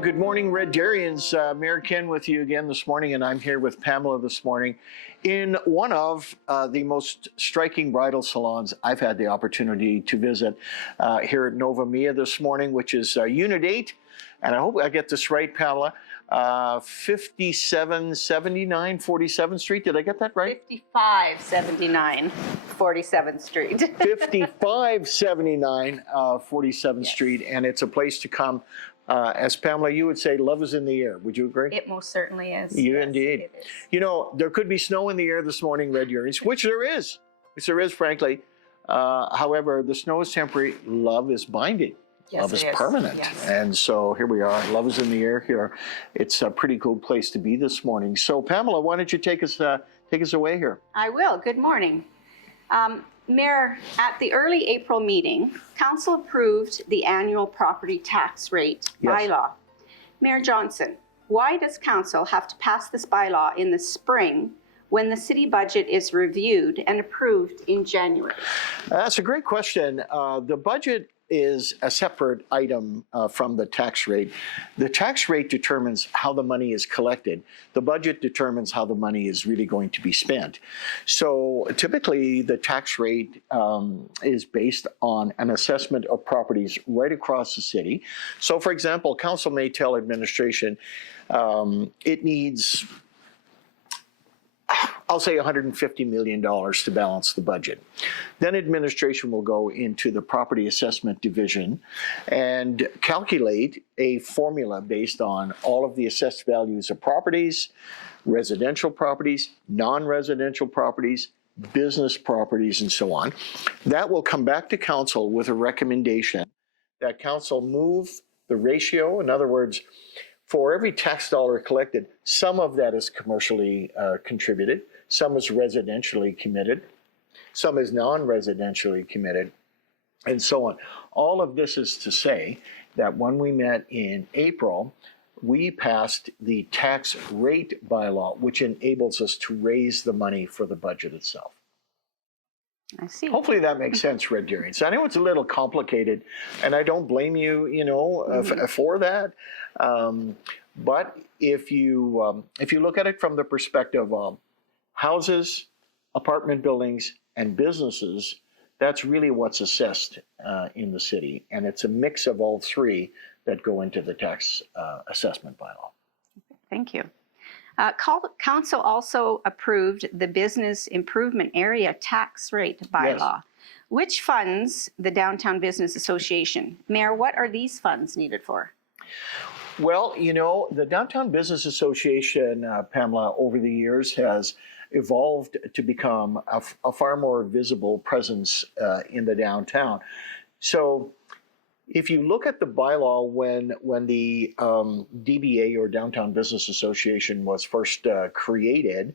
Well, good morning, Red Darians. Mayor Ken with you again this morning, and I'm here with Pamela this morning in one of the most striking bridal salons I've had the opportunity to visit here at Nova Mia this morning, which is Unit 8, and I hope I get this right, Pamela, 5779 47th Street. Did I get that right? 5579 47th Street. 5579 47th Street, and it's a place to come. As Pamela, you would say, love is in the air. Would you agree? It most certainly is. Yes, indeed. It is. You know, there could be snow in the air this morning, Red Darians, which there is. Frankly. However, the snow is temporary. Love is binding. Yes, love is permanent. Yes. And so here we are. Love is in the air here. It's a pretty cool place to be this morning. So, Pamela, why don't you take us away here? I will. Good morning. Mayor, at the early April meeting, Council approved the annual property tax rate bylaw. Mayor Johnson, why does Council have to pass this bylaw in the spring when the city budget is reviewed and approved in January? That's a great question. The budget is a separate item from the tax rate. The tax rate determines how the money is collected. The budget determines how the money is really going to be spent. So typically the tax rate is based on an assessment of properties right across the city. So for example, council may tell administration it needs, I'll say $150 million to balance the budget. Then administration will go into the property assessment division and calculate a formula based on all of the assessed values of properties, residential properties, non-residential properties, business properties, and so on. That will come back to council with a recommendation that council move the ratio. In other words, for every tax dollar collected, some of that is commercially contributed, some is residentially committed, some is non-residentially committed, and so on. All of this is to say that when we met in April, we passed the tax rate bylaw, which enables us to raise the money for the budget itself. I see. Hopefully that makes sense, Red Darians. I know it's a little complicated, and I don't blame you, for that. But if you look at it from the perspective of houses, apartment buildings, and businesses, that's really what's assessed in the city, and it's a mix of all three that go into the tax assessment bylaw. Thank you. Council also approved the Business Improvement Area Tax Rate Bylaw, which funds the Downtown Business Association. Mayor, what are these funds needed for? Well, the Downtown Business Association, Pamela, over the years has evolved to become a far more visible presence in the downtown. So if you look at the bylaw when the DBA, or Downtown Business Association, was first created,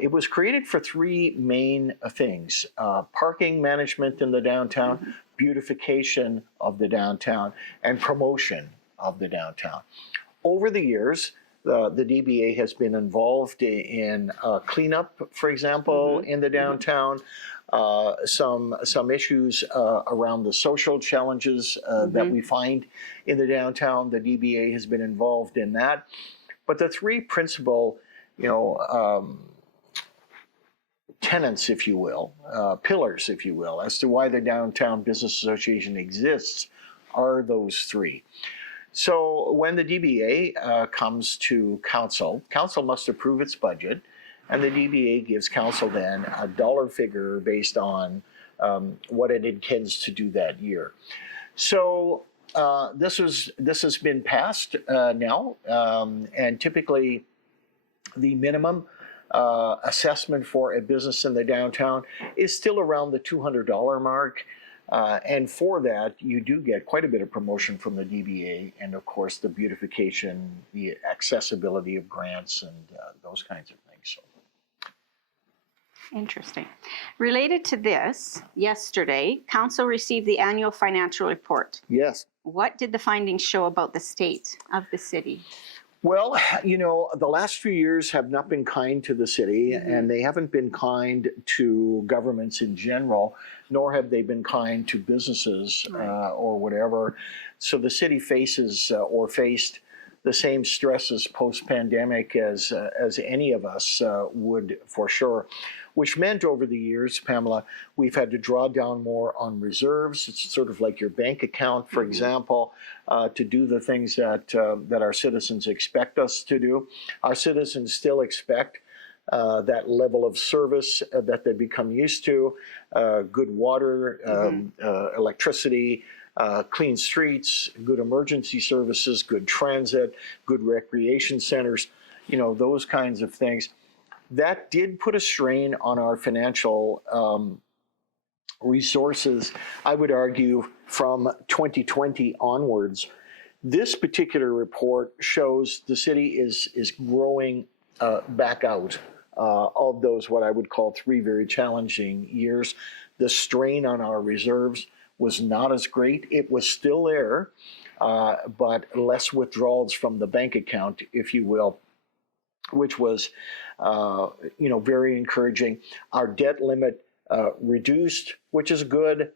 it was created for three main things: parking management in the downtown, beautification of the downtown, and promotion of the downtown. Over the years, the DBA has been involved in cleanup, for example, in the downtown, some issues around the social challenges that we find in the downtown. The DBA has been involved in that. But the three principal, tenets, if you will, pillars, if you will, as to why the Downtown Business Association exists are those three. So when the DBA comes to council, council must approve its budget, and the DBA gives council then a dollar figure based on what it intends to do that year. So this has been passed now, and typically the minimum assessment for a business in the downtown is still around the $200 mark. And for that, you do get quite a bit of promotion from the DBA, and of course the beautification, the accessibility of grants, and those kinds of things. So. Interesting. Related to this, yesterday, Council received the annual financial report. Yes. What did the findings show about the state of the city? Well, the last few years have not been kind to the city, and they haven't been kind to governments in general, nor have they been kind to businesses or whatever. So the city faced the same stresses post-pandemic as any of us would for sure, which meant over the years, Pamela, we've had to draw down more on reserves. It's sort of like your bank account, for example, to do the things that our citizens expect us to do. Our citizens still expect that level of service that they become used to, good water, electricity, clean streets, good emergency services, good transit, good recreation centers, those kinds of things. That did put a strain on our financial resources, I would argue, from 2020 onwards. This particular report shows the city is growing back out of those, what I would call, 3 very challenging years. The strain on our reserves was not as great. It was still there, but less withdrawals from the bank account, if you will, which was, very encouraging. Our debt limit reduced, which is good.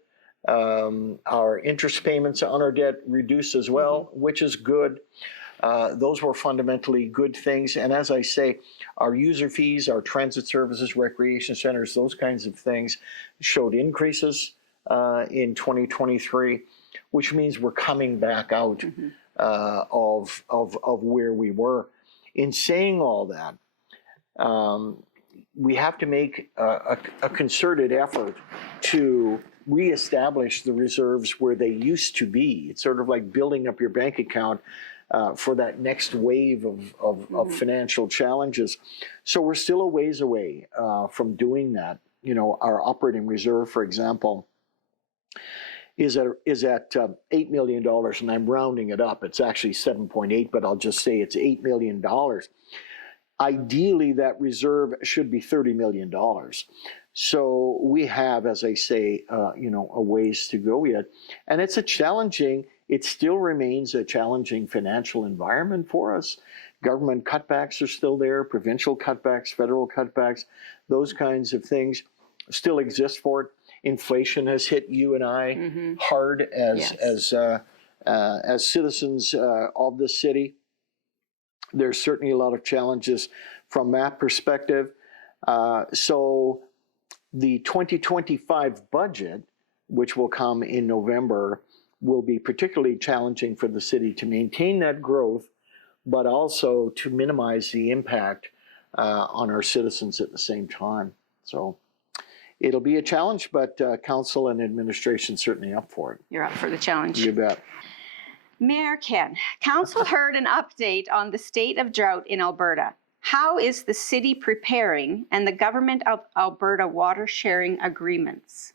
Our interest payments on our debt reduced as well, which is good. Those were fundamentally good things. And as I say, our user fees, our transit services, recreation centers, those kinds of things showed increases in 2023, which means we're coming back out of where we were. In saying all that, we have to make a concerted effort to reestablish the reserves where they used to be. It's sort of like building up your bank account for that next wave of financial challenges. So we're still a ways away from doing that. Our operating reserve, for example, is at $8 million, and I'm rounding it up. It's actually 7.8, but I'll just say it's $8 million. Ideally, that reserve should be $30 million. So we have, as I say, a ways to go yet. And it still remains a challenging financial environment for us. Government cutbacks are still there, provincial cutbacks, federal cutbacks, those kinds of things still exist for it. Inflation has hit you and I hard as citizens of the city. There's certainly a lot of challenges from that perspective. So the 2025 budget, which will come in November, will be particularly challenging for the city to maintain that growth, but also to minimize the impact on our citizens at the same time. So it'll be a challenge, but council and administration certainly up for it. You're up for the challenge. You bet. Mayor Ken, council heard an update on the state of drought in Alberta. How is the city preparing and the Government of Alberta water sharing agreements?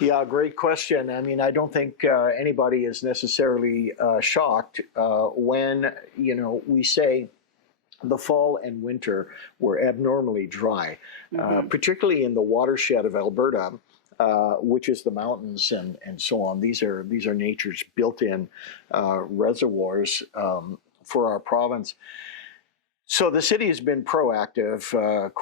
Yeah, great question. I mean, I don't think anybody is necessarily shocked when, we say the fall and winter were abnormally dry, particularly in the watershed of Alberta, which is the mountains and so on. These are nature's built-in reservoirs for our province. So the city has been proactive,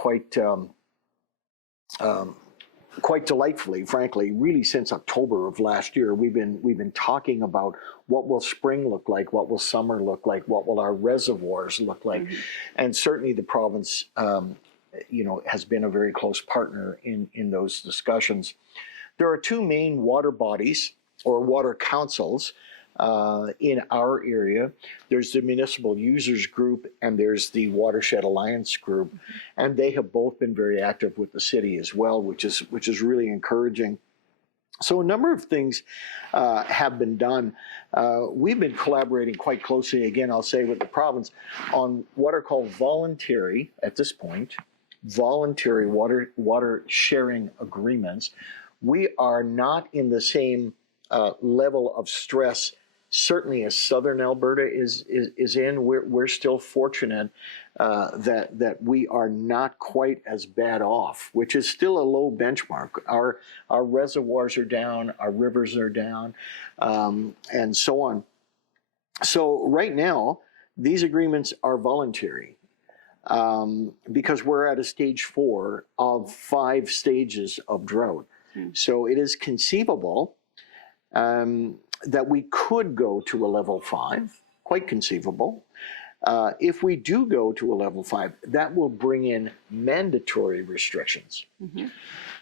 quite delightfully, frankly, really since October of last year. We've been talking about what will spring look like, what will summer look like, what will our reservoirs look like, and certainly the province, has been a very close partner in those discussions. There are 2 main water bodies or water councils in our area. There's the Municipal Users Group and there's the Watershed Alliance Group, and they have both been very active with the city as well, which is really encouraging. So a number of things have been done. We've been collaborating quite closely, again, I'll say, with the province on what are called voluntary, at this point, voluntary water sharing agreements. We are not in the same level of stress, certainly as Southern Alberta is in. We're still fortunate that we are not quite as bad off, which is still a low benchmark. Our reservoirs are down, our rivers are down, and so on. So right now, these agreements are voluntary because we're at a stage 4 of 5 stages of drought. So it is conceivable that we could go to a level 5, quite conceivable. If we do go to a level 5, that will bring in mandatory restrictions.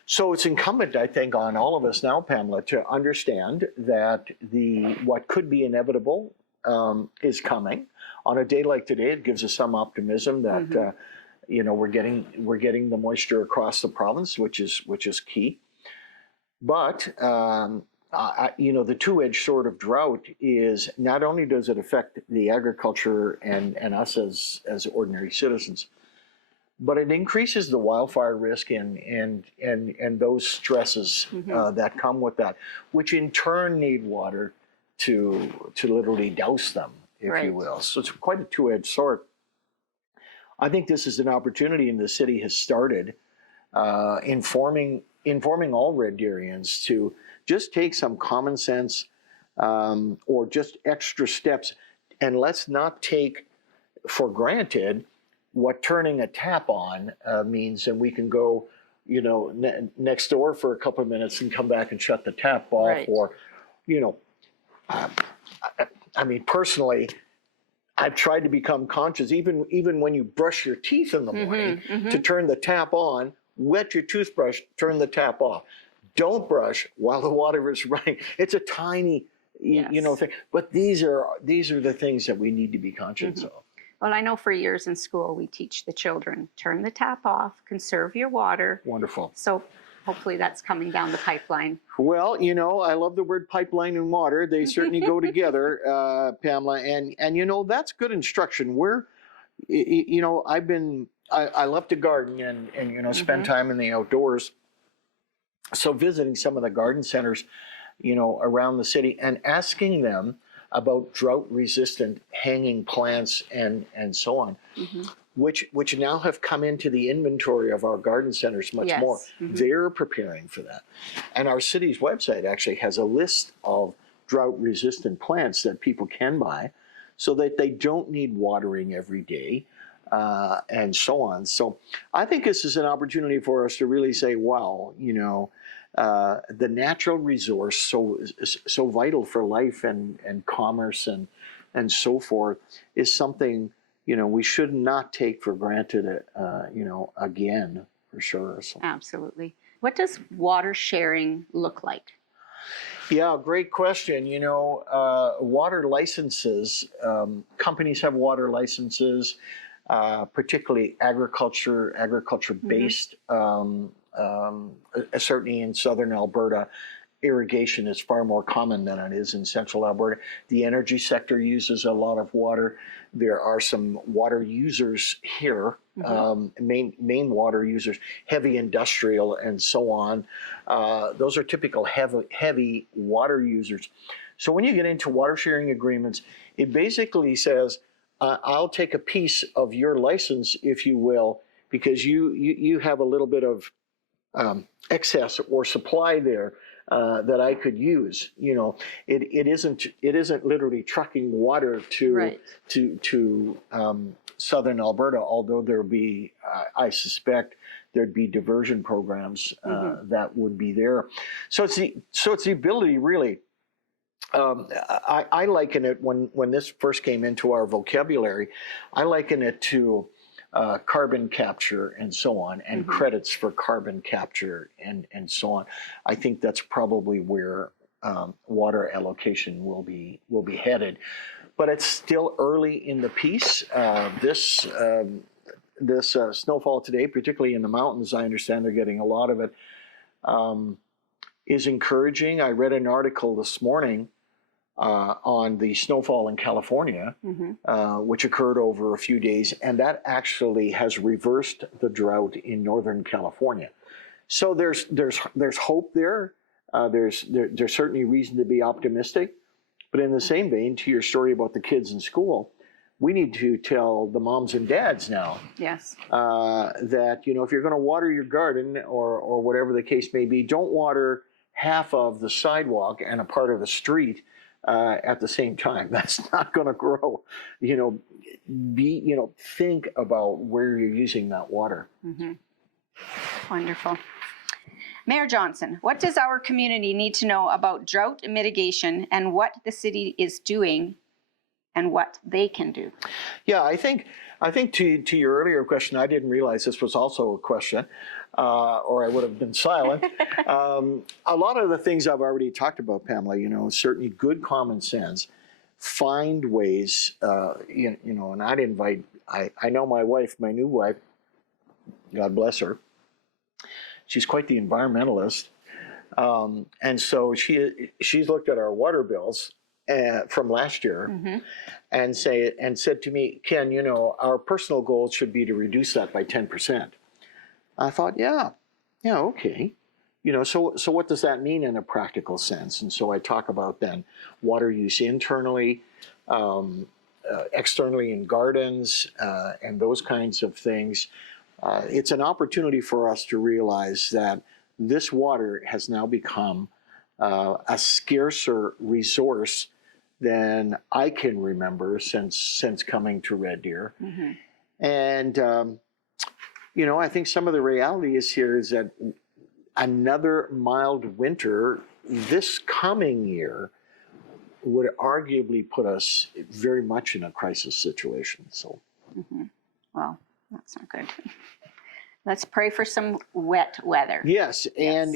So it's incumbent, I think, on all of us now, Pamela, to understand that what could be inevitable is coming. On a day like today, it gives us some optimism that we're getting the moisture across the province, which is key. But the two-edged sword of drought is not only does it affect the agriculture and us as ordinary citizens, but it increases the wildfire risk and those stresses that come with that, which in turn need water to literally douse them, if you will. So it's quite a two-edged sword. I think this is an opportunity, and the city has started informing all Red Deerians to just take some common sense or just extra steps, and let's not take for granted what turning a tap on means, and we can go, next door for a couple of minutes and come back and shut the tap off, or, I mean, personally, I've tried to become conscious, even when you brush your teeth in the morning, to turn the tap on, wet your toothbrush, turn the tap off. Don't brush while the water is running. It's a tiny, thing. But these are the things that we need to be conscious of. Well, I know for years in school we teach the children, turn the tap off, conserve your water. Wonderful. So hopefully that's coming down the pipeline. Well, I love the word pipeline and water. They certainly go together, Pamela. And that's good instruction. I love to garden and spend time in the outdoors. So visiting some of the garden centers, around the city and asking them about drought-resistant hanging plants and so on, which now have come into the inventory of our garden centers much more. They're preparing for that. And our city's website actually has a list of drought-resistant plants that people can buy so that they don't need watering every day and so on. So I think this is an opportunity for us to really say, wow, the natural resource so vital for life and commerce and so forth is something we should not take for granted again, for sure. So. Absolutely. What does water sharing look like? Yeah, great question. Water licenses, companies have water licenses, particularly agriculture-based. Certainly in southern Alberta, irrigation is far more common than it is in central Alberta. The energy sector uses a lot of water. There are some water users here, main water users, heavy industrial and so on. Those are typical heavy water users. So when you get into water sharing agreements, it basically says, I'll take a piece of your license, if you will, because you have a little bit of excess or supply there that I could use. It isn't literally trucking water to southern Alberta, although there'd be, I suspect, there'd be diversion programs that would be there. So it's the ability, really. I liken it when this first came into our vocabulary. I liken it to carbon capture and so on, and credits for carbon capture and so on. I think that's probably where water allocation will be headed, but it's still early in the piece. This snowfall today, particularly in the mountains, I understand they're getting a lot of it, is encouraging. I read an article this morning on the snowfall in California, which occurred over a few days, and that actually has reversed the drought in Northern California. So there's hope there. There's certainly reason to be optimistic, but in the same vein, to your story about the kids in school, we need to tell the moms and dads now that if you're going to water your garden or whatever the case may be, don't water half of the sidewalk and a part of the street at the same time. That's not going to grow. Think about where you're using that water. Wonderful. Mayor Johnson, what does our community need to know about drought mitigation and what the city is doing and what they can do? Yeah, I think to your earlier question, I didn't realize this was also a question, or I would have been silent. A lot of the things I've already talked about, Pamela, certainly good common sense, find ways, and I'd invite, I know my wife, my new wife, God bless her, she's quite the environmentalist. And so she's looked at our water bills from last year and said to me, Ken, our personal goal should be to reduce that by 10%. I thought, yeah, okay. So what does that mean in a practical sense? And so I talk about then water use internally, externally in gardens, and those kinds of things. It's an opportunity for us to realize that this water has now become a scarcer resource than I can remember since coming to Red Deer. And, I think some of the reality is here is that another mild winter this coming year would arguably put us very much in a crisis situation. So, Well, that's not good. Let's pray for some wet weather. Yes, and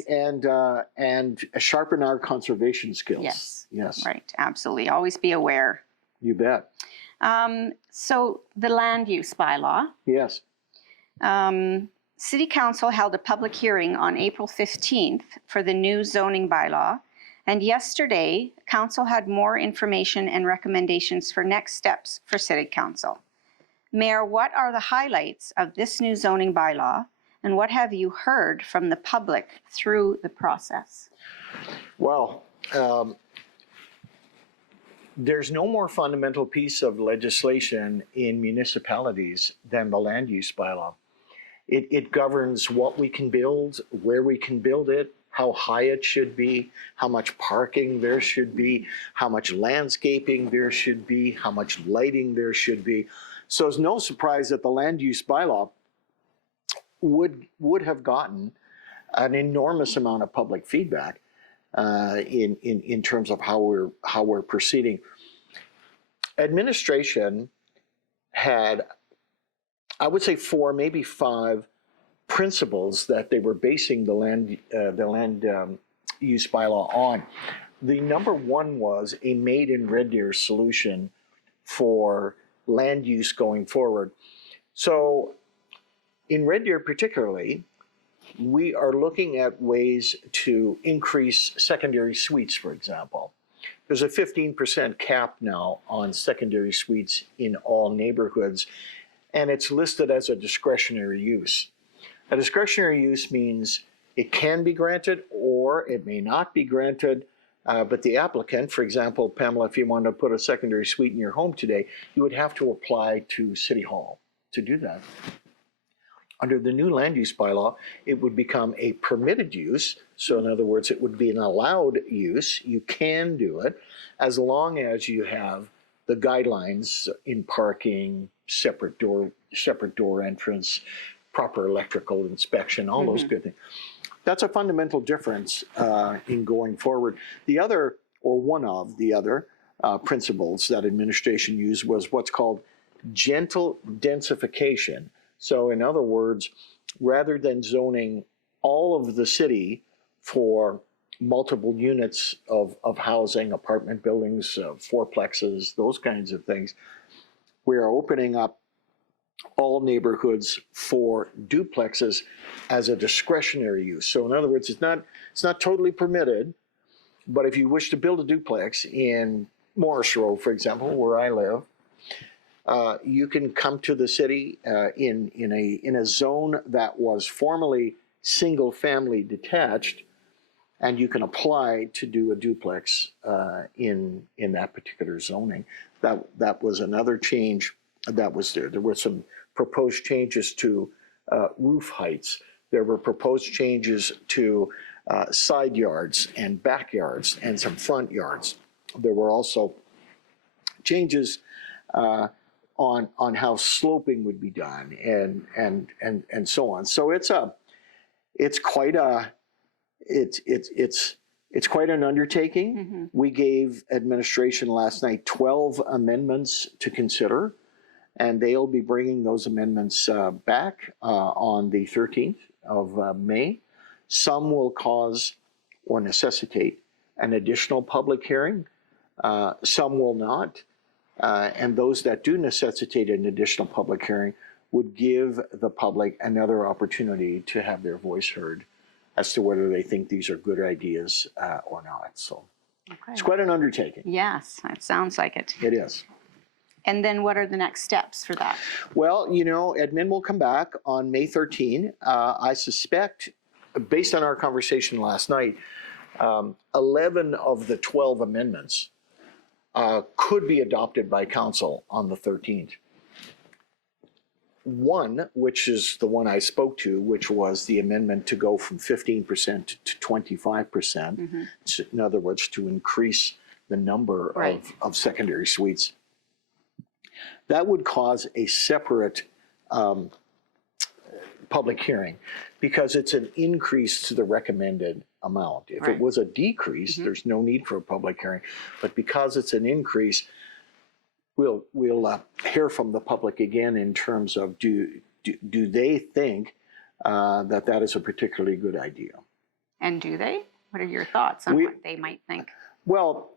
sharpen our conservation skills. Yes. Right, absolutely. Always be aware. You bet. So the land use bylaw. Yes. City Council held a public hearing on April 15th for the new zoning bylaw. And yesterday, Council had more information and recommendations for next steps for City Council. Mayor, what are the highlights of this new zoning bylaw, and what have you heard from the public through the process? Well, there's no more fundamental piece of legislation in municipalities than the land use bylaw. It governs what we can build, where we can build it, how high it should be, how much parking there should be, how much landscaping there should be, how much lighting there should be. So it's no surprise that the land use bylaw would have gotten an enormous amount of public feedback in terms of how we're proceeding. Administration had, I would say, 4, maybe 5 principles that they were basing the land use bylaw on. The number one was a made in Red Deer solution for land use going forward. So in Red Deer particularly, we are looking at ways to increase secondary suites, for example. There's a 15% cap now on secondary suites in all neighborhoods, and it's listed as a discretionary use. A discretionary use means it can be granted or it may not be granted, but the applicant, for example, Pamela, if you wanted to put a secondary suite in your home today, you would have to apply to City Hall to do that. Under the new land use bylaw, it would become a permitted use. So in other words, it would be an allowed use. You can do it as long as you have the guidelines in parking, separate door entrance, proper electrical inspection, all those good things. That's a fundamental difference in going forward. The other, or one of the other principles that administration used was what's called gentle densification. So in other words, rather than zoning all of the city for multiple units of housing, apartment buildings, fourplexes, those kinds of things, we are opening up all neighborhoods for duplexes as a discretionary use. So in other words, it's not totally permitted, but if you wish to build a duplex in Morris Road, for example, where I live, you can come to the city in a zone that was formerly single family detached, and you can apply to do a duplex in that particular zoning. That was another change that was there. There were some proposed changes to roof heights. There were proposed changes to side yards and backyards and some front yards. There were also changes on how sloping would be done and so on. So it's quite a it's It's quite an undertaking. We gave administration last night 12 amendments to consider, and they'll be bringing those amendments back on the 13th of May. Some will cause or necessitate an additional public hearing. Some will not. And those that do necessitate an additional public hearing would give the public another opportunity to have their voice heard as to whether they think these are good ideas or not. So it's quite an undertaking. Yes, it sounds like it. It is. And then what are the next steps for that? Well, you know, admin will come back on May 13. I suspect, based on our conversation last night, 11 of the 12 amendments could be adopted by council on the 13th. One, which is the one I spoke to, which was the amendment to go from 15% to 25%. In other words, to increase the number of secondary suites. That would cause a separate public hearing because it's an increase to the recommended amount. If it was a decrease, there's no need for a public hearing. But because it's an increase, we'll hear from the public again in terms of do they think that is a particularly good idea? And do they? What are your thoughts on what they might think? Well,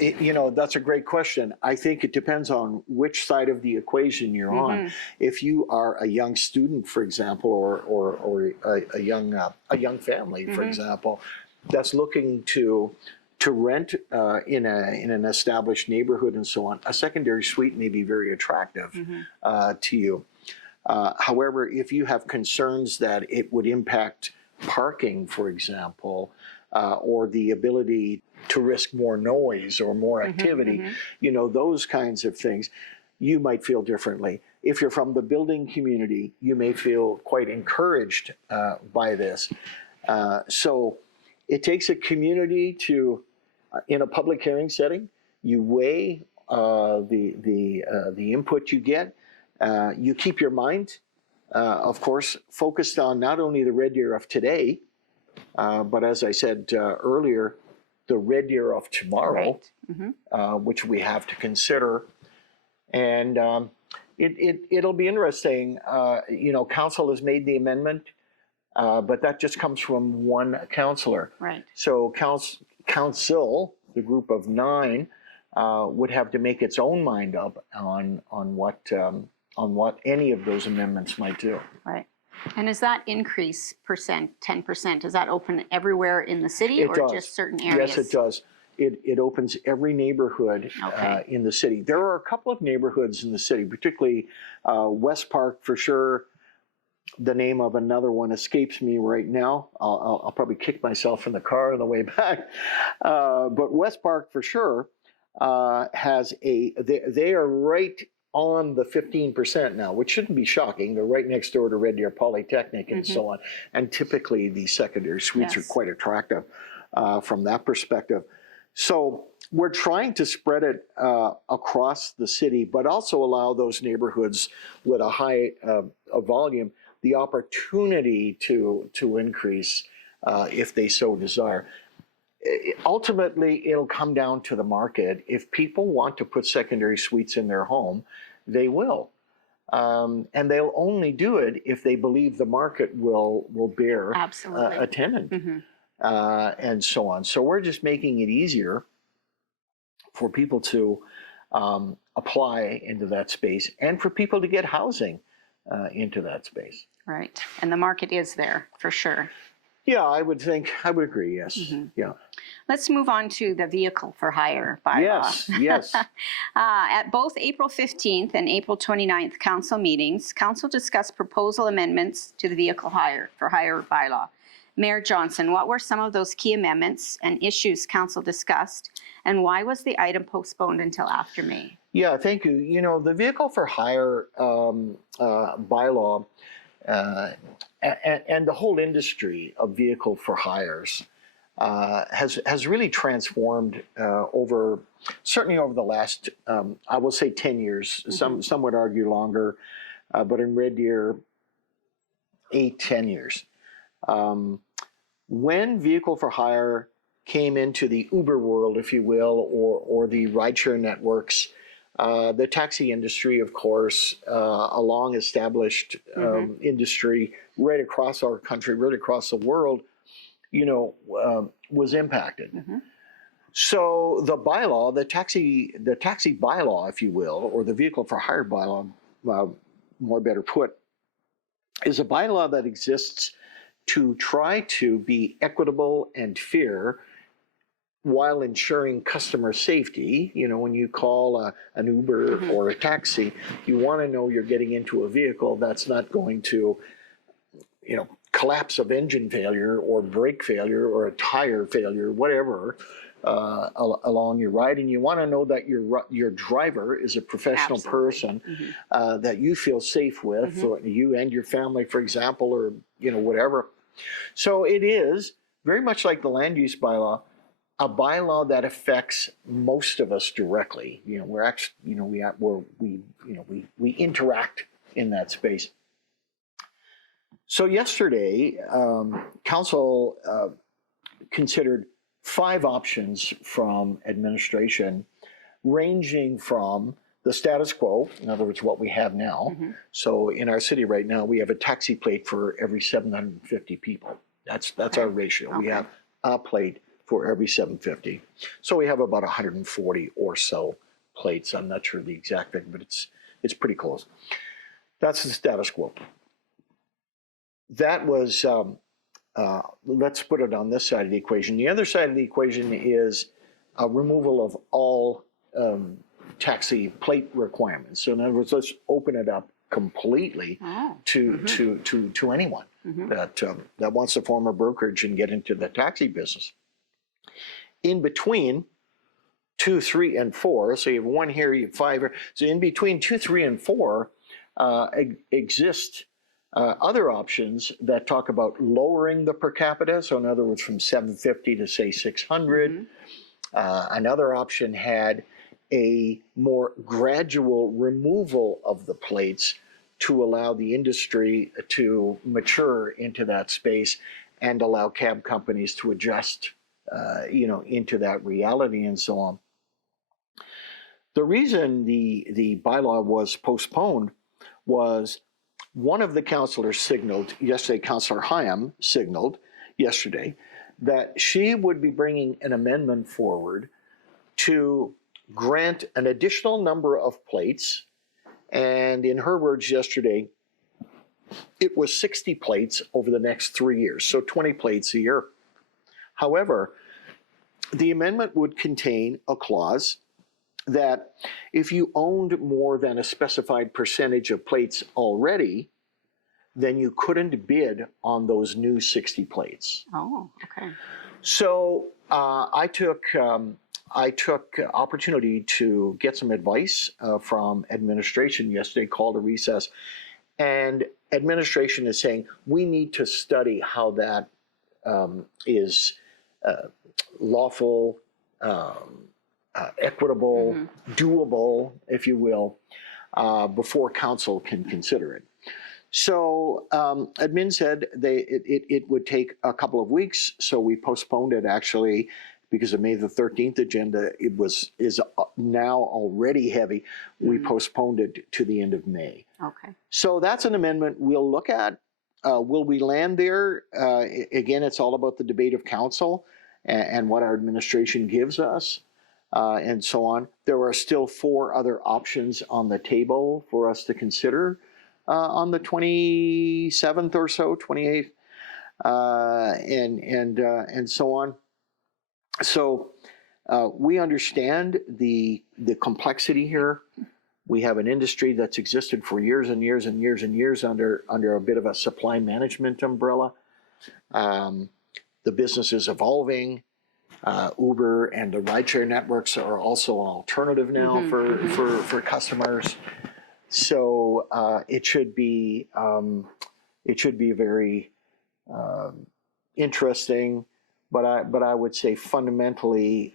you know, that's a great question. I think it depends on which side of the equation you're on. If you are a young student, for example, or a young family, for example, that's looking to rent in an established neighborhood and so on, a secondary suite may be very attractive to you. However, if you have concerns that it would impact parking, for example, or the ability to risk more noise or more activity, you know, those kinds of things, you might feel differently. If you're from the building community, you may feel quite encouraged by this. So it takes a community to, in a public hearing setting, you weigh the input you get. You keep your mind, of course, focused on not only the Red Deer of today, but as I said earlier, the Red Deer of tomorrow, which we have to consider. And it'll be interesting. You know, council has made the amendment, but that just comes from one councillor. Right. So council, the group of 9, would have to make its own mind up on what any of those amendments might do. Right. And is that increase percent, 10%, is that open everywhere in the city or just certain areas? Yes, it does. It opens every neighborhood in the city. There are a couple of neighborhoods in the city, particularly West Park for sure. The name of another one escapes me right now. I'll probably kick myself in the car on the way back. But West Park for sure has they are right on the 15% now, which shouldn't be shocking. They're right next door to Red Deer Polytechnic and so on. And typically the secondary suites are quite attractive from that perspective. So we're trying to spread it across the city, but also allow those neighborhoods with a high volume the opportunity to increase if they so desire. Ultimately, it'll come down to the market. If people want to put secondary suites in their home, they will. And they'll only do it if they believe the market will bear a tenant and so on. So we're just making it easier for people to apply into that space and for people to get housing into that space. Right. And the market is there for sure. Yeah, I would agree, yes. Yeah. Let's move on to the vehicle for hire bylaw. Yes. At both April 15th and April 29th council meetings, council discussed proposal amendments to the vehicle for hire bylaw. Mayor Johnson, what were some of those key amendments and issues council discussed, and why was the item postponed until after May? Yeah, thank you. You know, the vehicle for hire bylaw and the whole industry of vehicle for hires has really transformed certainly over the last, I will say 10 years, some would argue longer, but in Red Deer, 8-10 years. When vehicle for hire came into the Uber world, if you will, or the rideshare networks, the taxi industry, of course, a long established industry right across our country, right across the world, was impacted. So the bylaw, the taxi bylaw, if you will, or the vehicle for hire bylaw, more better put, is a bylaw that exists to try to be equitable and fair while ensuring customer safety. When you call an Uber or a taxi, you want to know you're getting into a vehicle that's not going to, collapse of engine failure or brake failure or a tire failure, whatever, along your ride. And you want to know that your driver is a professional person that you feel safe with, or you and your family, for example, or whatever. So it is very much like the land use bylaw, a bylaw that affects most of us directly. We're actually, we interact in that space. So yesterday, council considered 5 options from administration, ranging from the status quo, in other words, what we have now. So in our city right now, we have a taxi plate for every 750 people. That's our ratio. We have a plate for every 750. So we have about 140 or so plates. I'm not sure the exact thing, but it's pretty close. That's the status quo. That was, let's put it on this side of the equation. The other side of the equation is a removal of all taxi plate requirements. So in other words, let's open it up completely to anyone that wants to form a brokerage and get into the taxi business. In between 2, 3, and 4, so you have 1 here, you have 5 here. So in between 2, 3, and 4 exist other options that talk about lowering the per capita. So in other words, from 750 to say 600. Another option had a more gradual removal of the plates to allow the industry to mature into that space and allow cab companies to adjust, into that reality and so on. The reason the bylaw was postponed was one of the councilors signaled yesterday, Councillor Hyam signaled yesterday, that she would be bringing an amendment forward to grant an additional number of plates. And in her words yesterday, it was 60 plates over the next 3 years, so 20 plates a year. However, the amendment would contain a clause that if you owned more than a specified percentage of plates already, then you couldn't bid on those new 60 plates. Oh, okay. So I took opportunity to get some advice from administration yesterday, called a recess, and administration is saying we need to study how that is lawful, equitable, doable, if you will, before council can consider it. So admin said it would take a couple of weeks, so we postponed it actually because of May the 13th agenda. Is now already heavy. We postponed it to the end of May. Okay. So that's an amendment we'll look at. Will we land there? Again, it's all about the debate of council and what our administration gives us. And so on. There are still 4 other options on the table for us to consider on the 27th or so, 28th, and so on. So we understand the complexity here. We have an industry that's existed for years and years and years and years under a bit of a supply management umbrella. The business is evolving. Uber and the rideshare networks are also an alternative now for customers. So it should be very interesting, but I would say fundamentally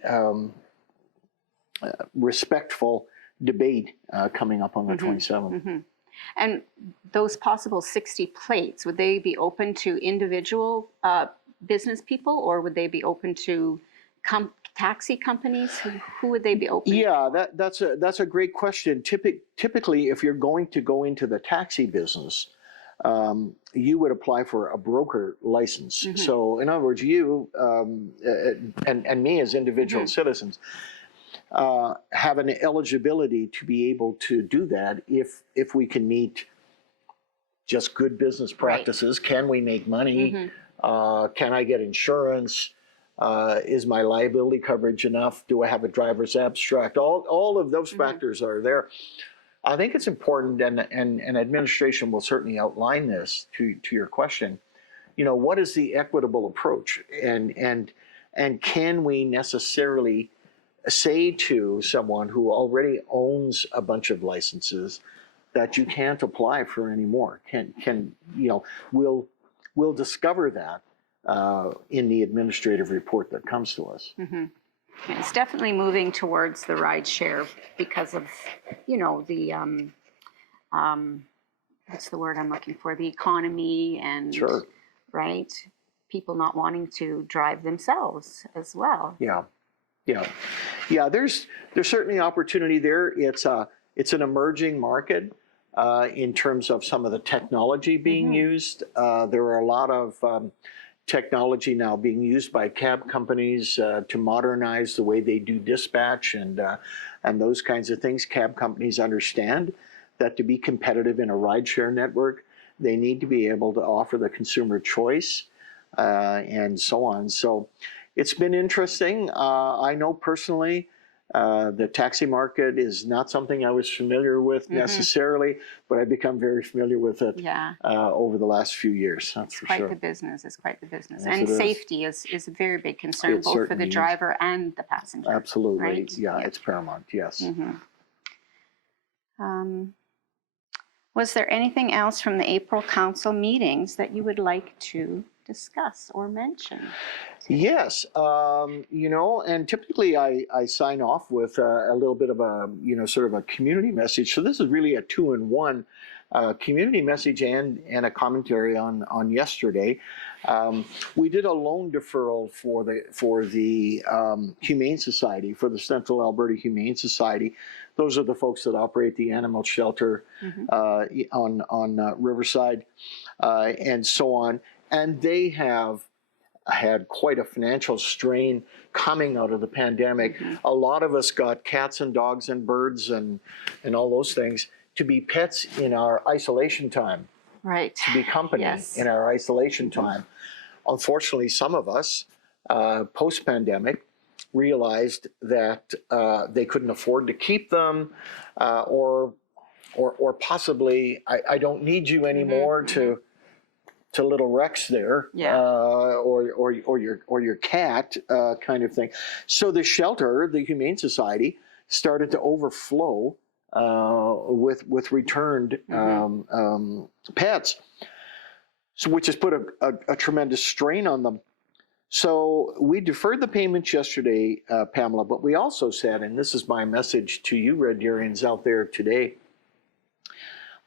respectful debate coming up on the 27th. And those possible 60 plates, would they be open to individual business people, or would they be open to taxi companies? Who would they be open? Yeah, that's a great question. Typically, if you're going to go into the taxi business, you would apply for a broker license. Mm-hmm. So, in other words, you and me as individual Mm-hmm. citizens have an eligibility to be able to do that if we can meet just good business practices. Right. Can we make money? Mm-hmm. Can I get insurance? Is my liability coverage enough? Do I have a driver's abstract? All of those factors are there. I think it's important, and administration will certainly outline this to your question. What is the equitable approach, and can we necessarily say to someone who already owns a bunch of licenses that you can't apply for any more? We'll discover that in the administrative report that comes to us. Mm-hmm. It's definitely moving towards the ride share because of, the, what's the word I'm looking for? The economy and, sure. Right? People not wanting to drive themselves as well. Yeah. There's certainly opportunity there. It's an emerging market in terms of some of the technology being used. There are a lot of technology now being used by cab companies to modernize the way they do dispatch and those kinds of things. Cab companies understand that to be competitive in a rideshare network, they need to be able to offer the consumer choice and so on. So it's been interesting. I know personally the taxi market is not something I was familiar with necessarily, but I've become very familiar with it over the last few years. That's for sure. It's quite the business. Yes, and safety is a very big concern, both for the driver and the passenger. Absolutely. Right? Yeah, it's paramount. Yes. Was there anything else from the April Council meetings that you would like to discuss or mention? Yes, and typically I sign off with a little bit of a, sort of a community message. So this is really a two-in-one community message and a commentary on yesterday. We did a loan deferral for the Humane Society, for the Central Alberta Humane Society. Those are the folks that operate the animal shelter on Riverside and so on. And they have had quite a financial strain coming out of the pandemic. A lot of us got cats and dogs and birds and all those things to be pets in our isolation time. Right. To be company in our isolation time. Unfortunately, some of us, post-pandemic, realized that they couldn't afford to keep them, or possibly, I don't need you anymore to little Rex there, or your cat, kind of thing. So the shelter, the Humane Society, started to overflow with returned pets, so which has put a tremendous strain on them. So we deferred the payments yesterday, Pamela, but we also said, and this is my message to you Red Deerians out there today,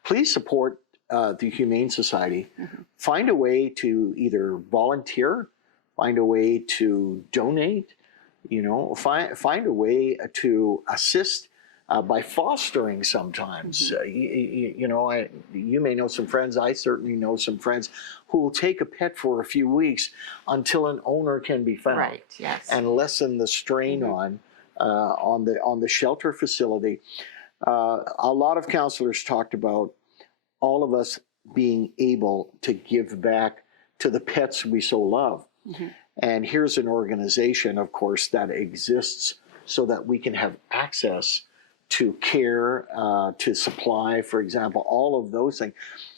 please support the Humane Society. Find a way to either volunteer, find a way to donate, find a way to assist by fostering sometimes. You may know some friends, I certainly know some friends who will take a pet for a few weeks until an owner can be found. Right, yes. And lessen the strain on the shelter facility. A lot of counselors talked about all of us being able to give back to the pets we so love. And here's an organization, of course, that exists so that we can have access to care, to supply, for example, all of those things.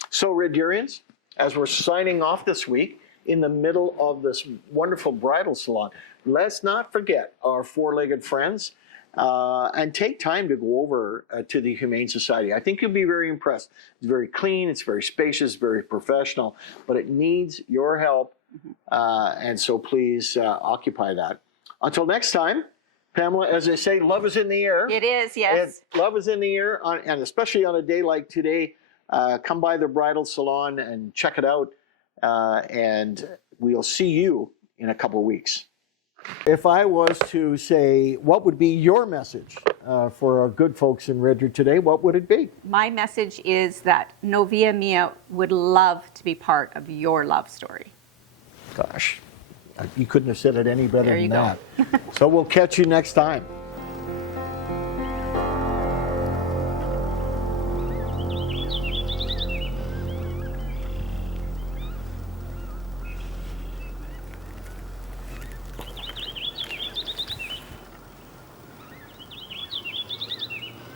So Red Deerians, as we're signing off this week, in the middle of this wonderful bridal salon, let's not forget our four-legged friends, and take time to go over to the Humane Society. I think you'll be very impressed. It's very clean, it's very spacious, very professional, but it needs your help, and so please occupy that. Until next time, Pamela, as I say, love is in the air. It is, yes. Love is in the air, and especially on a day like today, come by the bridal salon and check it out, and we'll see you in a couple of weeks. If I was to say, what would be your message for our good folks in Redruth today, what would it be? My message is that Novia Mia would love to be part of your love story. Gosh, you couldn't have said it any better There than you go. that. So we'll catch you next time.